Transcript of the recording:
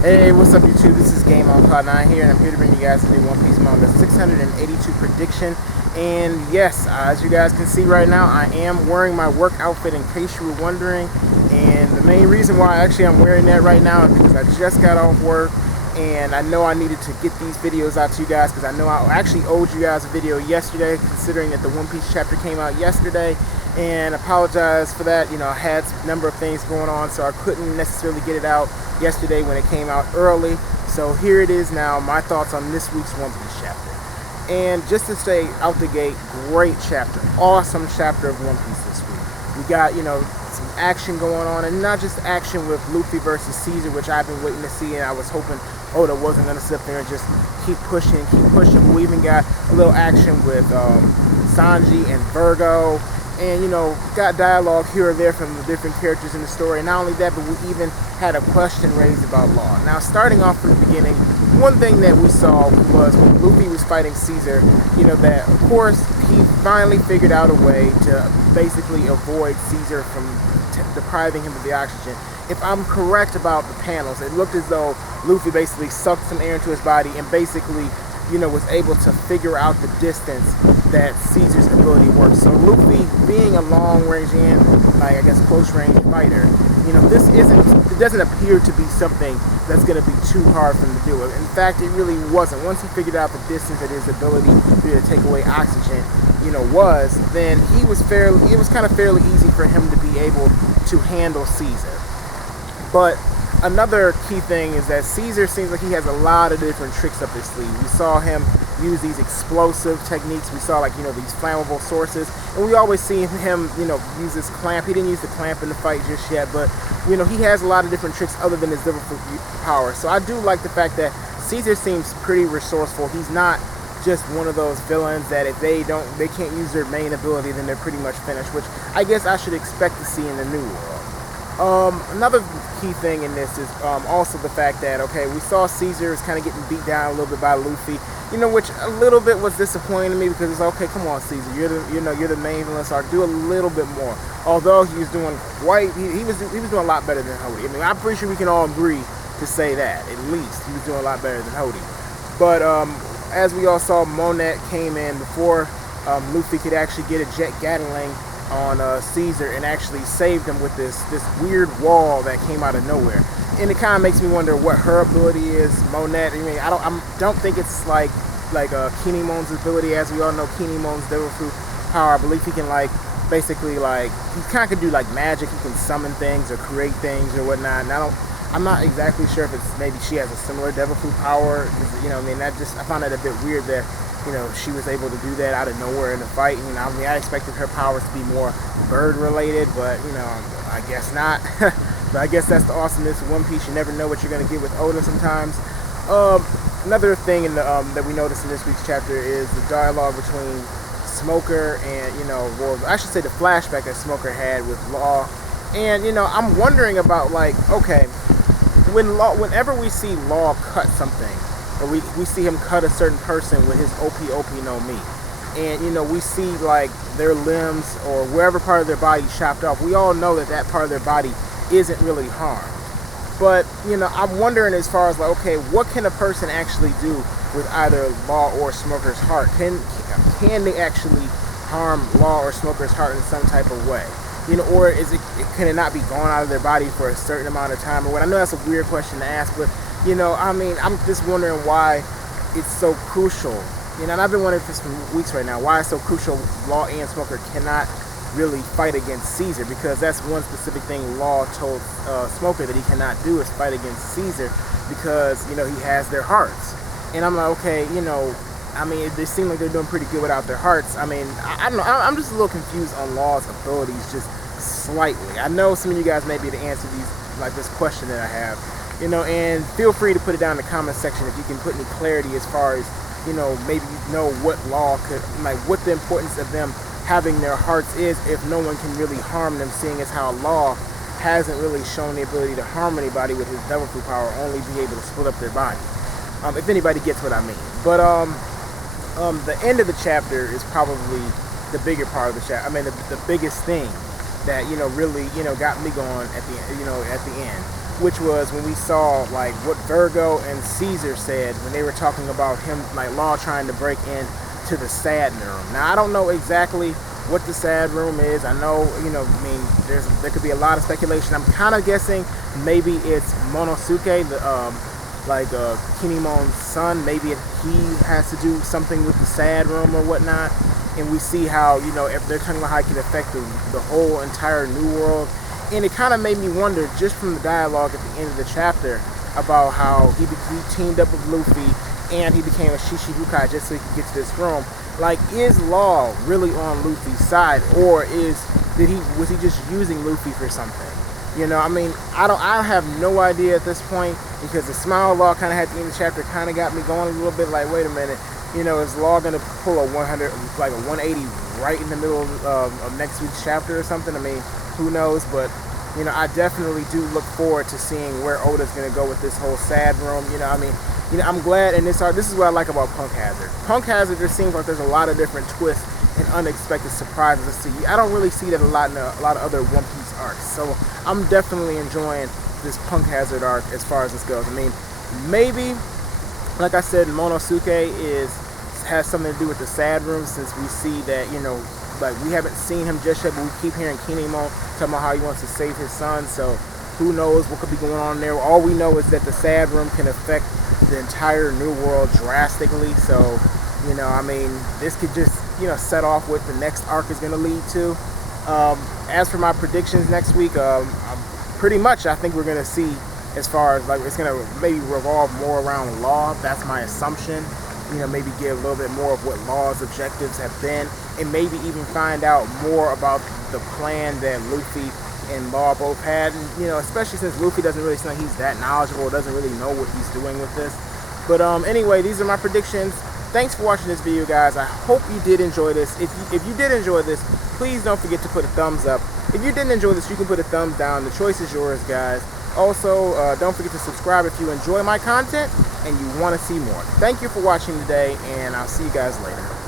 Hey, what's up YouTube? This is Game on Cloud 9 here, and I'm here to bring you guys a new One Piece Manga 682 prediction. And yes, as you guys can see right now, I am wearing my work outfit in case you were wondering. And the main reason why actually I'm wearing that right now is because I just got off work, and I know I needed to get these videos out to you guys because I know I actually owed you guys a video yesterday, considering that the One Piece chapter came out yesterday. And apologize for that. I had a number of things going on, so I couldn't necessarily get it out yesterday when it came out early. So here it is now, my thoughts on this week's One Piece chapter. And just to say out the gate, great chapter, awesome chapter of One Piece this week. We got, some action going on, and not just action with Luffy versus Caesar, which I've been waiting to see, and I was hoping Oda wasn't going to sit there and just keep pushing. We even got a little action with Sanji and Virgo. And, got dialogue here or there from the different characters in the story. And not only that, but we even had a question raised about Law. Now, starting off from the beginning, one thing that we saw was when Luffy was fighting Caesar, that, of course, he finally figured out a way to basically avoid Caesar from depriving him of the oxygen. If I'm correct about the panels, it looked as though Luffy basically sucked some air into his body and basically was able to figure out the distance that Caesar's ability works. So Luffy, being a long-range and, close-range fighter, it doesn't appear to be something that's going to be too hard for him to do. In fact, it really wasn't. Once he figured out the distance that his ability to take away oxygen, was, then it was kind of fairly easy for him to be able to handle Caesar. But another key thing is that Caesar seems like he has a lot of different tricks up his sleeve. We saw him use these explosive techniques. We saw these flammable sources, and we always see him use this clamp. He didn't use the clamp in the fight just yet, but he has a lot of different tricks other than his devil power. So I do like the fact that Caesar seems pretty resourceful. He's not just one of those villains that if they can't use their main ability, then they're pretty much finished, which I guess I should expect to see in the new world. Another key thing in this is also the fact that, we saw Caesar is kind of getting beat down a little bit by Luffy, which a little bit was disappointing to me because it's come on, Caesar, you're the main villain, so do a little bit more. Although he was doing he was doing a lot better than Hody. I mean, I'm pretty sure we can all agree to say that. At least he was doing a lot better than Hody. But as we all saw, Monet came in before Luffy could actually get a jet Gatling on Caesar and actually saved him with this weird wall that came out of nowhere. And it kind of makes me wonder what her ability is, Monet. I mean, I don't think it's like Kinemon's ability. As we all know, Kinemon's devil power, I believe he can basically he kind of can do magic. He can summon things or create things or whatnot. And I'm not exactly sure if it's maybe she has a similar devil fruit power. I found that a bit weird that she was able to do that out of nowhere in the fight. I expected her powers to be more bird related, but I guess not. But I guess that's the awesomeness of One Piece. You never know what you're going to get with Oda sometimes. Another thing that we noticed in this week's chapter is the dialogue between Smoker and I should say the flashback that Smoker had with Law. And I'm wondering about whenever we see Law cut something, or we see him cut a certain person with his OP no Mi, and we see their limbs or wherever part of their body chopped off, we all know that part of their body isn't really harmed. But I'm wondering as far as what can a person actually do with either Law or Smoker's heart? Can they actually harm Law or Smoker's heart in some type of way? Or can it not be gone out of their body for a certain amount of time or what? I know that's a weird question to ask, but I'm just wondering why it's so crucial. And I've been wondering this for weeks right now, why it's so crucial Law and Smoker cannot really fight against Caesar, because that's one specific thing Law told Smoker that he cannot do is fight against Caesar because, he has their hearts. And I'm like, they seem like they're doing pretty good without their hearts. I don't know. I'm just a little confused on Law's abilities, just slightly. I know some of you guys may be able to answer this question that I have. And feel free to put it down in the comment section if you can put any clarity as far as, maybe what Law could, what the importance of them having their hearts is if no one can really harm them, seeing as how Law hasn't really shown the ability to harm anybody with his devil fruit power, only be able to split up their body. If anybody gets what I mean. But the end of the chapter is probably the bigger part of the chapter. The biggest thing that really got me going at the end. which was when we saw like what Virgo and Caesar said when they were talking about him, like Law trying to break into the S.A.D room. Now I don't know exactly what the S.A.D room is. I know, I mean, there could be a lot of speculation. I'm kind of guessing maybe it's Monosuke, Kinemon's son. Maybe he has to do something with the S.A.D room or whatnot. And we see how, if they're talking about how it can affect the whole entire new world. And it kind of made me wonder, just from the dialogue at the end of the chapter, about how he teamed up with Luffy and he became a Shichibukai just so he could get to this room. Like, is Law really on Luffy's side, or was he just using Luffy for something? I mean, I have no idea at this point, because the smile Law kind of at the end of the chapter kind of got me going a little bit. Like, wait a minute, is Law gonna pull a 180 right in the middle of next week's chapter or something? I mean, who knows? But I definitely do look forward to seeing where Oda's gonna go with this whole S.A.D room. I mean, I'm glad in this art. This is what I like about Punk Hazard. Punk Hazard, there seems like there's a lot of different twists and unexpected surprises to see. I don't really see that a lot in a lot of other One Piece arcs. So I'm definitely enjoying this Punk Hazard arc as far as this goes. I mean, maybe, like I said, Monosuke has something to do with the S.A.D room, since we see that, like, we haven't seen him just yet, but we keep hearing Kinemon talking about how he wants to save his son. So who knows what could be going on there. All we know is that the S.A.D room can affect the entire new world drastically. So, I mean, this could just, set off what the next arc is going to lead to. As for my predictions next week, pretty much I think we're going to see, as far as, like, it's going to maybe revolve more around Law. That's my assumption. Maybe get a little bit more of what Law's objectives have been, and maybe even find out more about the plan that Luffy and Law both had. And, especially since Luffy doesn't really seem like he's that knowledgeable, doesn't really know what he's doing with this. But anyway, these are my predictions. Thanks for watching this video, guys. I hope you did enjoy this. If you did enjoy this, please don't forget to put a thumbs up. If you didn't enjoy this, you can put a thumbs down. The choice is yours, guys. Also, don't forget to subscribe if you enjoy my content and you want to see more. Thank you for watching today, and I'll see you guys later.